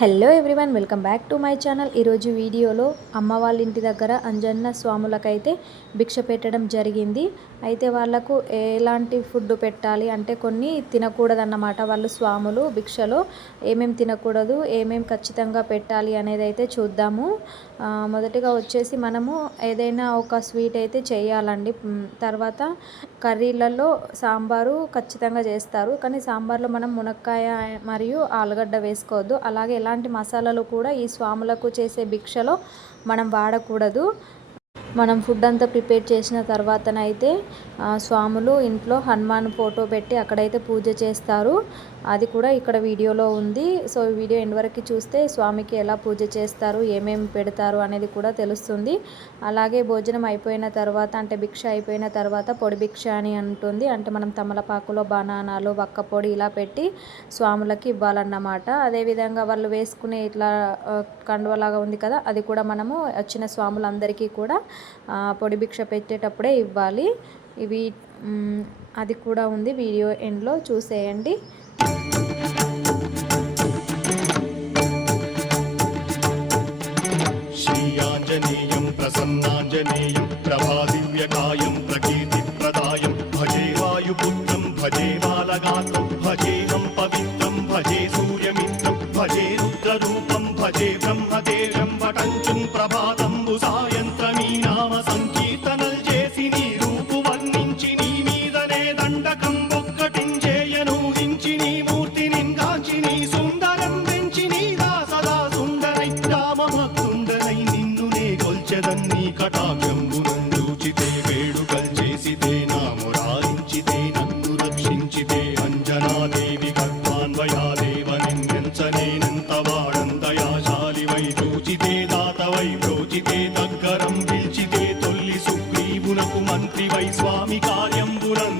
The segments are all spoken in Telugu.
Hello everyone welcome back to my channel. ఈరోజు వీడియోలో అమ్మ వాళ్ళ ఇంటి దగ్గర అంజన్న స్వాములకైతే భిక్ష పెట్టడం జరిగింది. అయితే వాళ్ళకు ఎలాంటి ఫుడ్ పెట్టాలి అంటే కొన్ని తినకూడదన్నమాట వాళ్ళు స్వాములు భిక్షలో. ఏమేమి తినకూడదు ఏమేమి ఖచ్చితంగా పెట్టాలి అనేది అయితే చూద్దాము. మొదటిగా వచ్చేసి మనము ఏదైనా ఒక స్వీట్ అయితే చేయాలండి. తర్వాత కర్రీలలో సాంబారు ఖచ్చితంగా చేస్తారు. కానీ సాంబార్లో మనం మునక్కాయ మరియు ఆలుగడ్డ వేసుకోవద్దు. అలాగే ఎలాంటి మసాలాలు కూడా ఈ స్వాములకు చేసే భిక్షలో మనం వాడకూడదు. మనం ఫుడ్ అంతా ప్రిపేర్ చేసిన తర్వాతనైతే స్వాములు ఇంట్లో హనుమాన్ ఫోటో పెట్టి అక్కడైతే పూజ చేస్తారు. అది కూడా ఇక్కడ వీడియోలో ఉంది. సో ఈ వీడియో ఎండ్ వరకు చూస్తే స్వామికి ఎలా పూజ చేస్తారు ఏమేమి పెడతారు అనేది కూడా తెలుస్తుంది. అలాగే భోజనం అయిపోయిన తర్వాత అంటే భిక్ష అయిపోయిన తర్వాత పొడి భిక్ష అని అంటుంది. అంటే మనం తమలపాకులో బనానాలు వక్క పొడి ఇలా పెట్టి స్వాములకి ఇవ్వాలన్నమాట. అదేవిధంగా వాళ్ళు వేసుకునే ఇట్లా కండువలాగా ఉంది కదా అది కూడా మనము వచ్చిన స్వాములందరికీ కూడా పొడి భిక్ష పెట్టేటప్పుడే ఇవ్వాలి. ఇవి అది కూడా ఉంది. వీడియో ఎండ్లో చూసేయండి. భజే వాయుపుత్రం భజే భజే సూర్యమిత్రం భజే రుద్రరూపం భజే బ్రహ్మదేవం వటంచం కటాక్షంబునందూచితే వేడుకల్ చేసితే నా నన్ను రక్షించితే అంజనాదేవి గర్భాన్వయాదేవ నిన్నెంచనేనంత వై చూచితే దాతవై ప్రోచితే దగ్గరం పిలిచితే తొల్లి సుగ్రీవునకు మంత్రి వై స్వామి కార్యంబునందుండి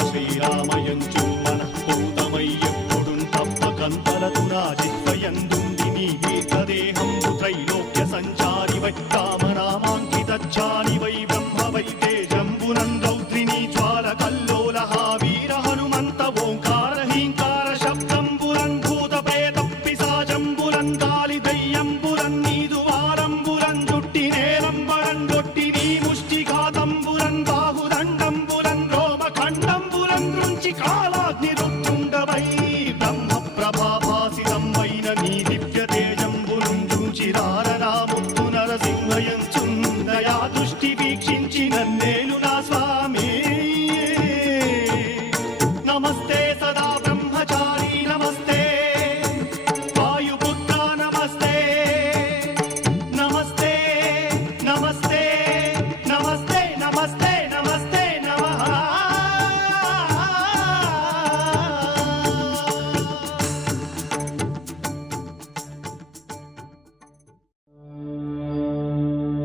శ్రీరామయంచు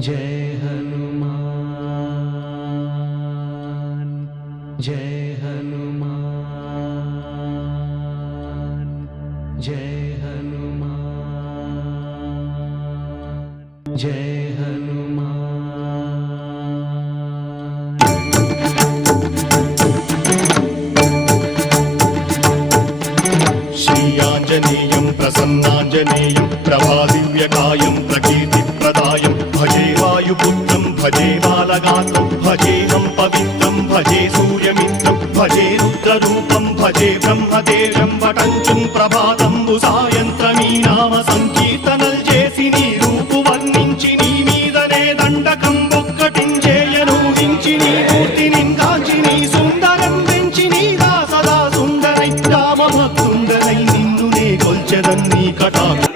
जय हनुमान जय हनुमान जय हनुमान जय हनुमान श्रीयाञ्जनेयं प्रसन्नाञ्जनेयं प्रभादिव्यकायं బ్రహ్మదే బ్రహ్మదేవం వటంచు ప్రభాతంబు సాయంత్రం ఈ నామ సంకీర్తనలు చేసి నీ రూపు వర్ణించి నీ మీదనే దండకం ఒక్కటించేయను హించి నీ పూర్తి నిందాచి నీ సుందరం పెంచి నీ దాసదా సుందరై రామ సుందరై నిన్ను నే కొల్చెదన్ని కటాక్ష.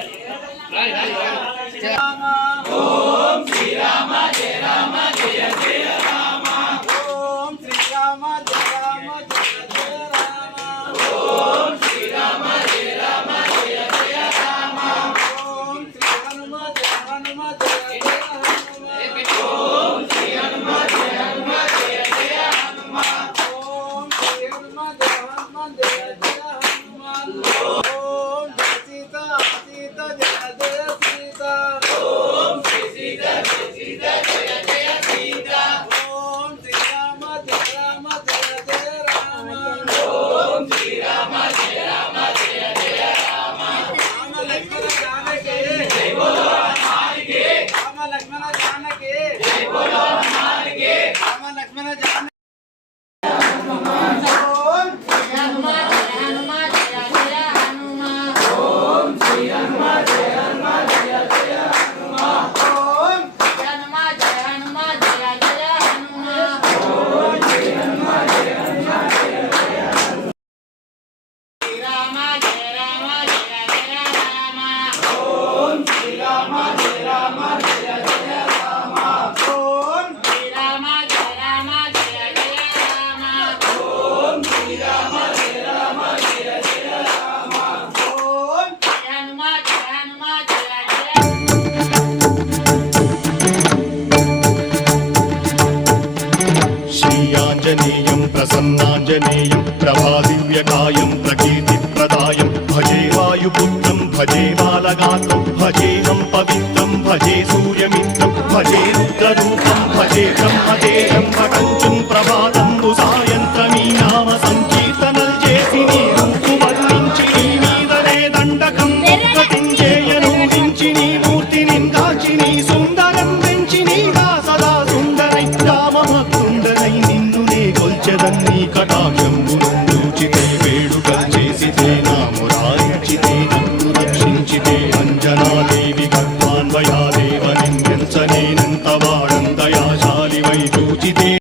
ప్రసన్నాంజనేయం ప్రసన్నాంజనేయం ప్రభాదివ్యకాయం ప్రకీర్తిప్రదాయం. భజే వాయుపుత్రం భజే బాలగాత్రం భజేహం పవిత్రం భజే సూర్యమిత్రం భజే రుద్రరూపం భజే బ్రహ్మదేహం ప్రకంచం